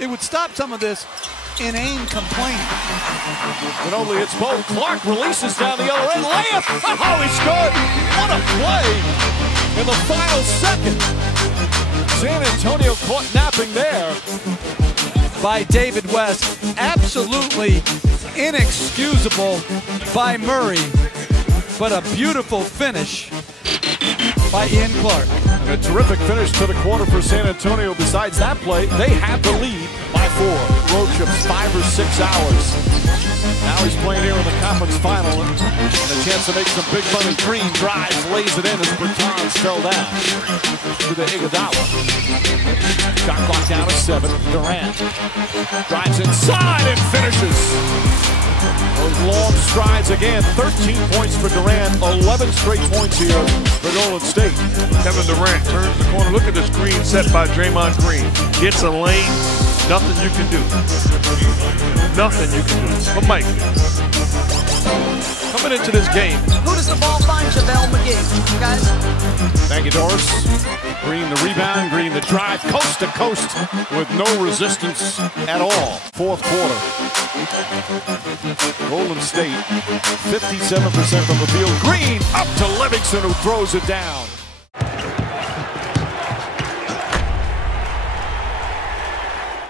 it would stop some of this inane complaining. Ginobili hits both. Clark releases down the other end. Layup. Oh, he's good. What a play in the final second. San Antonio caught napping there By David West. Absolutely inexcusable by Murray, but a beautiful finish by Ian Clark. A terrific finish to the quarter for San Antonio. Besides that play, they have the lead by 4. Road trips 5 or 6 hours. Now he's playing here in the conference final and a chance to make some big money. Green drives, lays it in as Bertans fell down to the Iguodala. Shot clock down to 7. Durant drives inside and finishes. Those long strides again. 13 points for Durant. 11 straight points here for Golden State. Kevin Durant turns the corner. Look at the screen set by Draymond Green. Gets a lane. Nothing you can do. Nothing you can do. But Mike, coming into this game. Who does the ball find? JaVale McGee, guys. Thank you, Doris. Green the rebound, Green the drive, coast to coast with no resistance at all. Fourth quarter. Golden State, 57% from the field. Green up to Livingston, who throws it down.